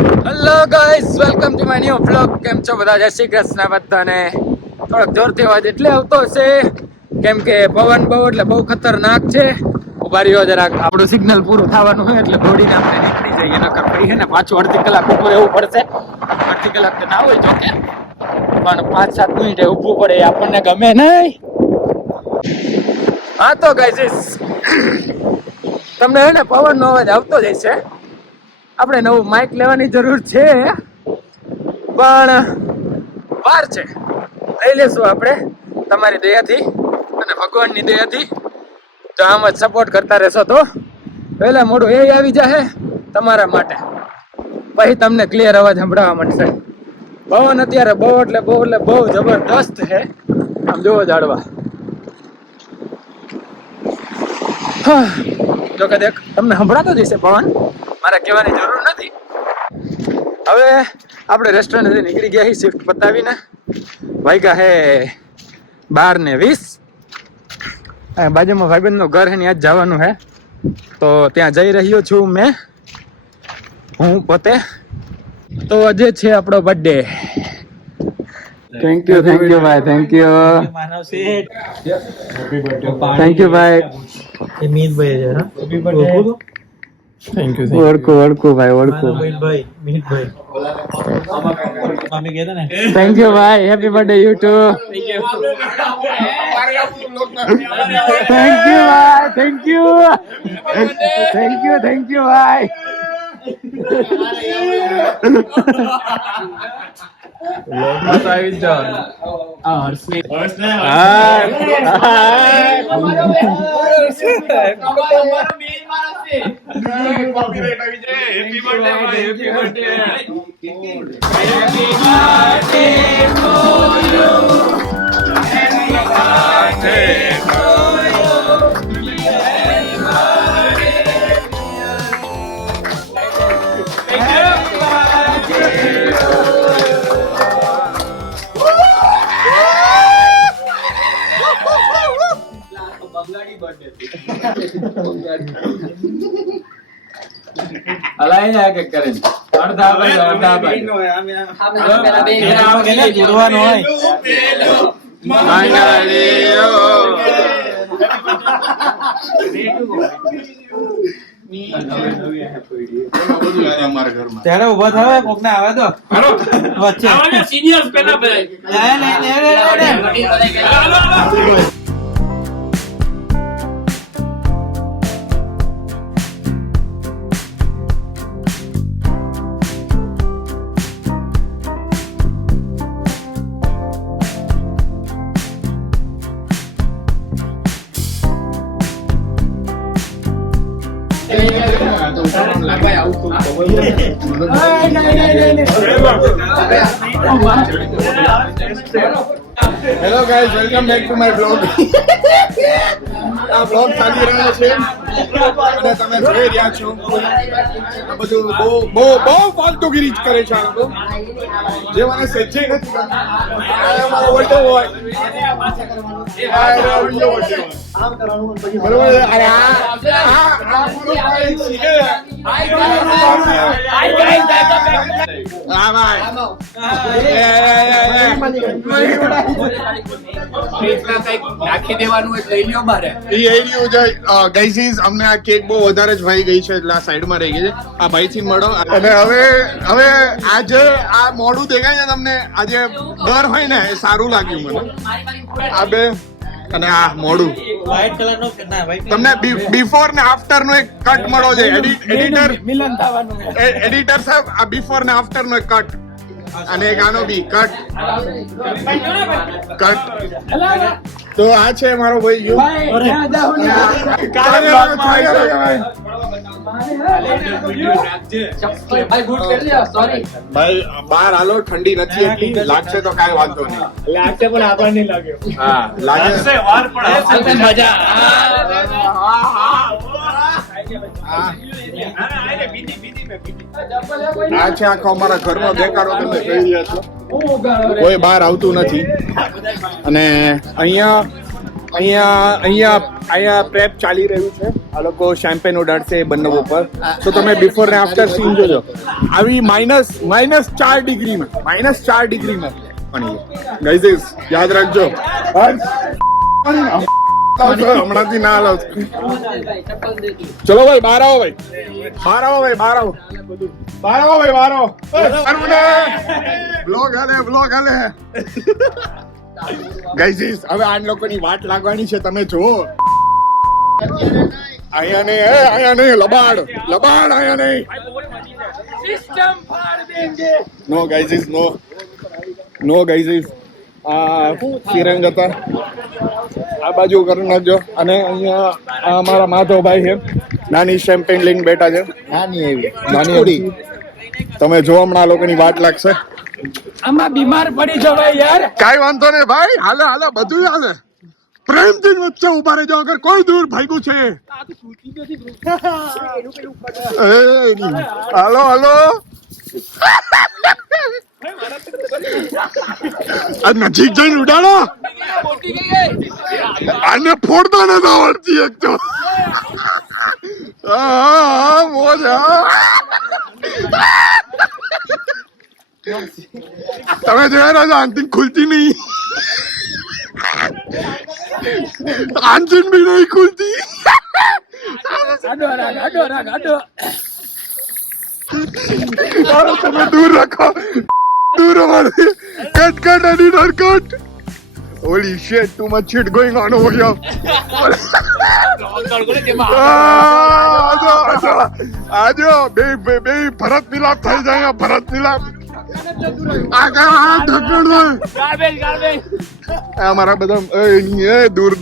Hello guys, welcome to my new vlog. કેમ છો બધા? જય શ્રી કૃષ્ણ બધાને. થોડોક જોરથી અવાજ એટલે આવતો હશે કેમ કે પવન બહુ એટલે બહુ ખતરનાક છે. ઉભા રહ્યો જરાક, આપણું સિગ્નલ પૂરું થવાનું હોય એટલે દોડીને આપણે નીકળી જઈએ. નકર ભાઈ છે ને પાછું અડધી કલાક ઊભું રહેવું પડશે. અડધી કલાક તો ના હોય જો કે, પણ 5-7 મિનિટ ઊભું પડે એ આપણને ગમે નહીં. હા તો ગાઈસ, તમને હે ને પવનનો અવાજ આવતો જ હશે. આપણે નવું માઇક લેવાની જરૂર છે, પણ વાર છે. લઈ લેશું આપણે તમારી દયાથી અને ભગવાનની દયાથી. તો આમ જ સપોર્ટ કરતા રહેશો તો પહેલા મોડું એ આવી જશે તમારા માટે. પછી તમને ક્લિયર અવાજ સંભળાવવા મળશે. પવન અત્યારે બહુ એટલે બહુ જબરદસ્ત છે. આમ જોવો જાડવા. હા, જો કે દેખ તમને સંભળાતો જ હશે પવન, મારે કહેવાની જરૂર નથી. હવે આપણે રેસ્ટોરન્ટથી નીકળી ગયા છીએ શિફ્ટ પતાવીને. વાગ્યા હે 12:20. બાજુમાં ભાઈબંધનું ઘર છે ને ત્યાં જ જવાનું છે, તો ત્યાં જઈ રહ્યો છું મેં, હું પોતે. તો આજે છે આપણો બર્થડે. થેન્ક યુ ભાઈ, થેન્ક યુ ભાઈ. મીતભાઈ છે હા, હેપી બર્થડે. ઓળખું ભાઈ, ઓળખું. ભાઈ મીતભાઈ મમ્મી કહેતા ને થેન્ક યુ ભાઈ, happy birthday you too. Thank you ભાઈ, થેન્ક યુ ભાઈ. અલાઈ જાય કે કરે અડધા ભાઈ જોડવાનો હોય ત્યારે ઉભા થવા કોક ને આવે તો વચ્ચે સિનિયર્સ પેલા hello guys, welcome back to my blog. આ બ્લોગ ચાલી રહ્યો છે અને તમે જોઈ રહ્યા છો આ બધું બહુ ફાલતુગીરી કરે છે. આ લોકો જે મને સચ્ચે નથી ગમતું. આ અમારો બર્થડે હોય, આ બીજો બર્થડે હોય, બરોબર. અરે આ મારો ભાઈ છે. હા ભાઈ, અમને આ કેક બહુ વધારે જ ભાઈ ગઈ છે એટલે આ સાઈડમાં રહી ગઈ છે. આ ભાઈ થી મળો. અને હવે આજે આ મોડું દેખાય છે તમને, આજે ડર હોય ને એ સારું લાગ્યું મને. આ બે અને આ મોડું વ્હાઈટ કલર નો ના ભાઈ તમને બિફોર ને આફ્ટર નો એક કટ મળો છે. એડિટર મિલન થવાનું. એડિટર સાહેબ, આ બિફોર ને આફ્ટર નો એક કટ અને એક આનો બી કટ. તો આ છે મારો ભાઈ યુ. ભાઈ બહાર હાલો, ઠંડી નથી એટલી લાગશે તો કાંઈ વાંધો નહીં. લાગશે પણ આપણને નહીં લાગે. હા લાગશે, વાર પણ મજા. આ છે આખો અમારા ઘરનો દેખાડો તમે જોઈ રહ્યા છો. કોઈ બહાર આવતું નથી અને અહીંયા અહીંયા પ્રેપ ચાલી રહ્યું છે. આ લોકો શેમ્પેન ઉડાડશે બંને ઉપર. તો તમે બિફોર ને આફ્ટર સીન જોજો. આવી -4 ડિગ્રીમાં પાણી ગાઈઝ યાદ રાખજો. હમણાંથી ના હાલો. ચલો ભાઈ બહાર આવો બ્લોગ હાલે ગાઈઝ. હવે આ લોકોની વાટ લાગવાની છે, તમે જુઓ. અહીંયા નહીં લબાડ અહીંયા નહીં. નો ગાઈઝ નો ગાઈઝ. આ તિરંગ હતા, આ બાજુ કરી નાખજો. અને અહીંયા આ અમારા માધવભાઈ છે, નાની શેમ્પેન લઈને બેઠા છે. નાની તમે જો હમણાં આ લોકોની વાટ લાગશે. આમાં બીમાર પડી જવાય યાર. કાઈ વાંધો નહીં ભાઈ, હાલે બધું હાલે. પ્રેમથી વચ્ચે ઉભા રહેજો અગર કોઈ દૂર ભાગ્યું છે. હાલો આ નજીક જઈને ઉડાડો. આને ફોડતા નથી આવડતી એક તો. મોજ. તમે જોયા છો આંટી ખુલતી નહીં. આંટી બી નહીં ખુલતી. તમે દૂર રાખો, દૂર અમારે. Cut editor cut. Holy shit, too much shit going on over here. આજો બે ભરત મિલાપ થઈ જાય. ભરત મિલાપ અમારા બધા દૂર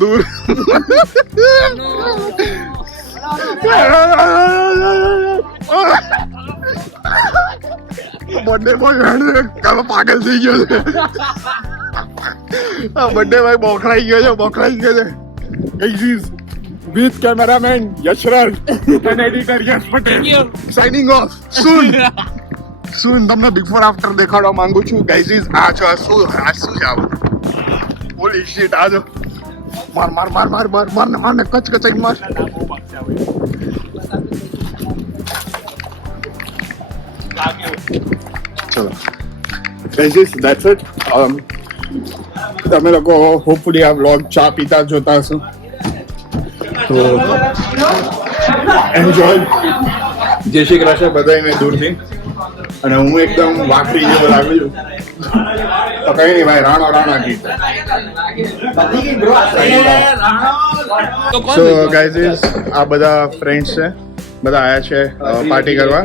બર્થડે બોય પાગલ થઈ ગયો છે. બર્થડે ભાઈ બોખડાઈ ગયો છે. વિથ કેમેરામેન યશરાજ અને editor Yash Patel signing of સૂન. તમને બિફોર આફ્ટર દેખાડવા માંગુ છું ગાઈઝ. આ જો શું છે આ હોલી શિટ. આ જો માર ને કચકચાઈ માર. ચલો ગાઈઝ, ધેટ્સ ઇટ. તમે લોકો હોપફુલી આ વ્લોગ ચા પીતા જોતા હશો, તો એન્જોય. જય શ્રી કૃષ્ણ બધાને દૂરથી. અને હું એકદમ વાકરી જેવો લાગુ છું, તો કઈ નહીં ભાઈ. રાણા ગીત. સો ગાઈઝ, આ બધા ફ્રેન્ડ્સ છે, બધા આયા છે પાર્ટી કરવા.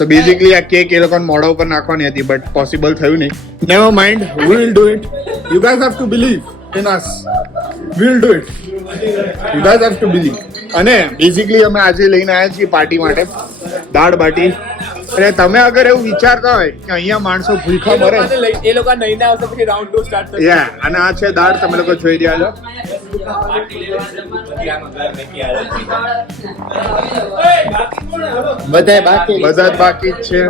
સો બેઝિકલી આ કેક એ લોકોને મોઢા ઉપર નાખવાની હતી, બટ પોસિબલ થયું નહીં. Never mind, we will do it. You guys have to believe in us. We will do it. You guys have to believe. અને બેઝિકલી અમે આજે લઈને આવ્યા છીએ પાર્ટી માટે દાળ બાટી. અને તમે અગર એવું વિચારતા હોય કે અહીંયા માણસો ભૂખા મરે, એ લોકો નહીં આવશે પછી રાઉન્ડ 2 સ્ટાર્ટ થશે. અને આ છે દાળ, તમે લોકો જોઈ રહ્યા છો. બધા જ બાકી જ છે.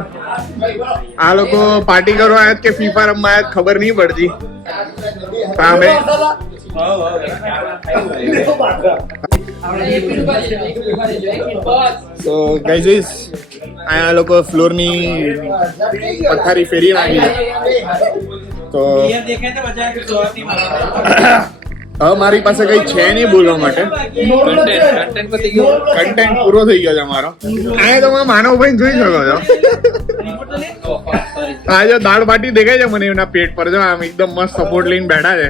આ લોકો પાર્ટી કરવા આવ્યા કે ફીફા રમવા આવ્યા ખબર નહીં પડતી. અમે તો ગાઈઝ, આ લોકો ફ્લોરની પથારી ફેરી નાખી છે. તો હવે મારી પાસે કઈ છે નહીં બોલવા માટે. કન્ટેન્ટ પૂરો થઈ ગયો છે અમારો. અહીંયા તમે માનવભાઈ જોઈ શકો છો. આ જો દાળ બાટી દેખાય છે મને એમના પેટ પર. જો આમ એકદમ મસ્ત સપોર્ટ લઈને બેઠા છે.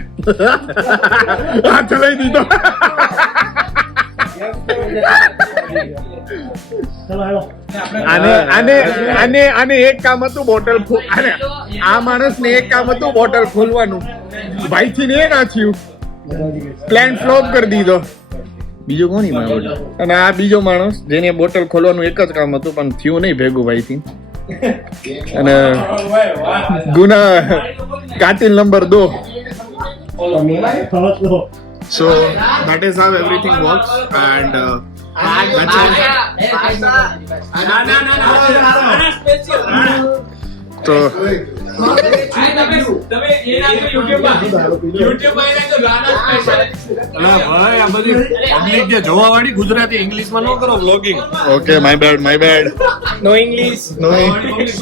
હાથ ચલાવી દીધો. આને એક કામ હતું બોટલ. આ માણસ ને એક કામ હતું બોટલ ખોલવાનું. ભાઈ થી ને નાખ્યું, પ્લાન ફ્લોપ કરી દીધો. બીજો કોની માણસ? અને આ બીજો માણસ જેને બોટલ ખોલવાનું એક જ કામ હતું, પણ થયું નહીં ભેગું ભાઈ થી. અને ગુના કાતિલ number 2. So that is how everything works, and that's all. તો ભાઈ આ બધી પબ્લિક જે જોવા વાળી ગુજરાતી ઇંગ્લિશમાં ન કરો vlogging. Okay my bad no English. No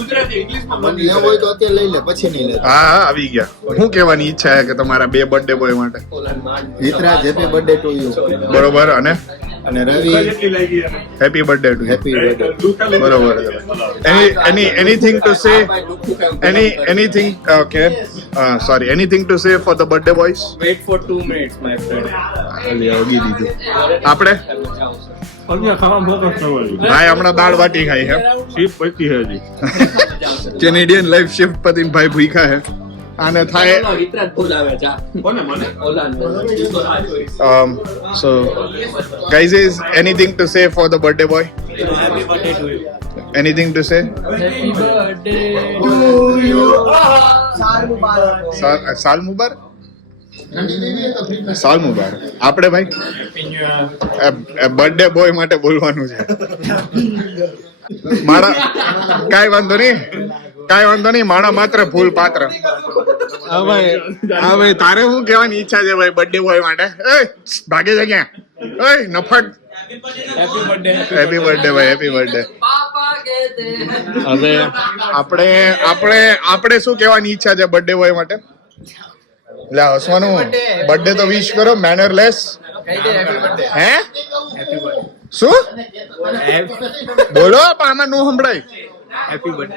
Gujarati ઇંગ્લિશમાં લેવો હોય તો અત્યારે લઈ લે, પછી નહીં લે. હા આવી ગયા. શું કહેવાની ઈચ્છા છે કે તમારા 2 બર્થડે બોય માટે? Vitraj happy birthday to you. બરોબર. અને Ravi happy birthday to happy birthday. બરોબર. anything to say anything okay sorry anything to say for the birthday boys? Wait for 2 minutes, my friend. Ali Oggy દીધું આપણે. અહીંયા ખાવા મોટો સવાલ ભાઈ હમણાં દાળ બાટી ખાઈ છે. શીપ પતી છે હજી. કેનેડિયન લાઈફ શિફ્ટ પતિન ભાઈ ભૂખા છે. આને થાય કોને મને so guys is anything to say for the birthday boy? Anything to say? Happy birthday. સાલ મુબારક. સાલ મુબારક. આપણે ભાઈ બર્થડે બોય માટે બોલવાનું છે. મારા કાઈ વાંધો નહીં મારા માત્ર ફૂલ પાત્ર. હા ભાઈ તારે શું કહેવાની ઈચ્છા છે ભાઈ બર્થડે બોય માટે? ભાગે છે ક્યાં? નફટ. હેપી બર્થડે ભાઈ, હેપી બર્થડે. હવે આપણે શું કહેવાની ઈચ્છા છે બર્થડે બોય માટે? એટલે હસવાનું. બર્થડે તો વિશ કરો, મેનરલેસ. હે શું બોલો? આમાં નો સંભળાય. Happy birthday.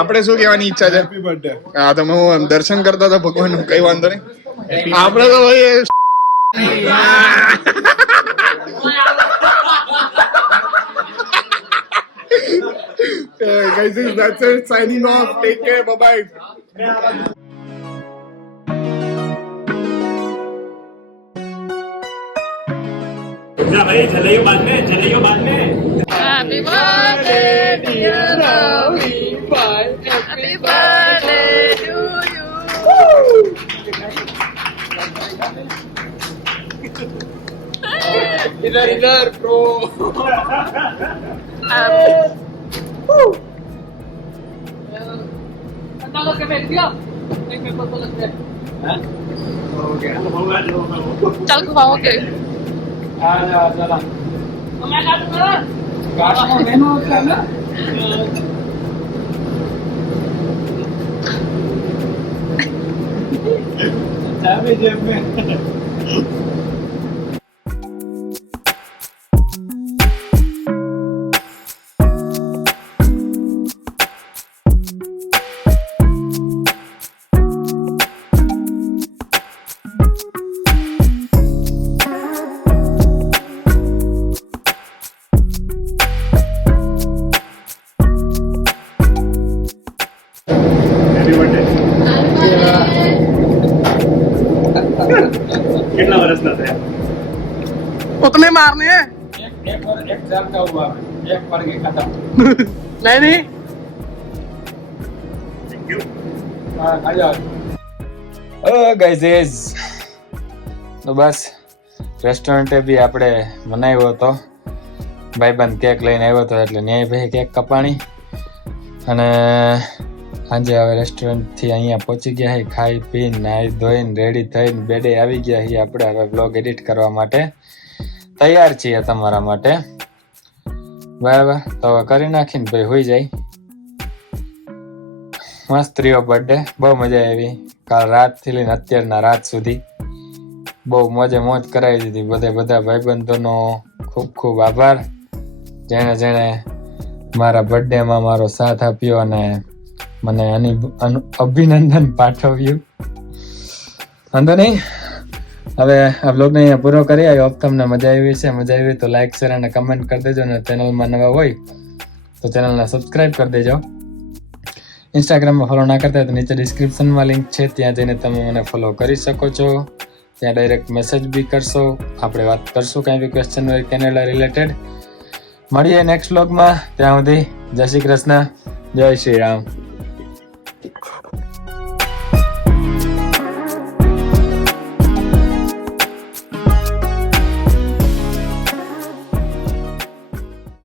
આપણે શું કહેવાની ઈચ્છા છે? Happy birthday. હા તમે હું દર્શન કરતા હતા ભગવાનનું, કઈ વાંધો નહીં. આપણે તો ભાઈ guys, that's it. Signing off. Take care. Bye bye. Happy birthday, dear Ravi. Happy birthday to you. इधर bro. Andalo que me dio. Me pasó la fe. चल घुमाओगे કેટલા વર્ષના થયા? उतने मारने हैं. એક સાલ का हुआ, एक पर के खत्म. नहीं ગાઈઝ તો બસ રેસ્ટોરન્ટે બી આપણે બનાવ્યો હતો. ભાઈબંધ કેક લઈને આવ્યો હતો એટલે ન્યાય ભાઈ કેક કપાણી અને સાંજે હવે રેસ્ટોરન્ટથી અહીંયા પહોંચી ગયા છે. ખાઈ પીને નાહી ધોઈને રેડી થઈને બેડે આવી ગયા છીએ. આપણે હવે બ્લોગ એડિટ કરવા માટે તૈયાર છીએ તમારા માટે. બરાબર તો હવે કરી નાખીને ભાઈ હોઈ જાય. મસ્ત રહ્યો બર્થડે, બહુ મજા આવી. કાલ રાતથી લઈને અત્યારના રાત સુધી બહુ મોજે મોજ કરાવી દીધી. બધા ભાઈબંધોનો ખૂબ ખૂબ આભાર જેણે મારા બર્થડેમાં મારો સાથ આપ્યો અને મને અભિનંદન પાઠવ્યું. વાંધો નહીં, હવે આ બ્લોગને અહીંયા પૂરો કરી. આઈ હોપ તમને મજા આવી છે. મજા આવી તો લાઈક શેર અને કમેન્ટ કરી દેજો. અને ચેનલમાં નવા હોય તો ચેનલને સબસ્ક્રાઈબ કરી દેજો. ઇન્સ્ટાગ્રામમાં ફોલો ના કરતા હોય તો નીચે ડિસ્ક્રિપ્શનમાં લિંક છે, ત્યાં જઈને તમે મને ફોલો કરી શકો છો. ત્યાં ડાયરેક્ટ મેસેજ બી કરશો, આપણે વાત કરશું કાંઈ બી ક્વેશ્ચન હોય કેનેડા રિલેટેડ. મળીએ નેક્સ્ટ બ્લોગમાં. ત્યાં સુધી જય શ્રી કૃષ્ણ, જય શ્રી રામ.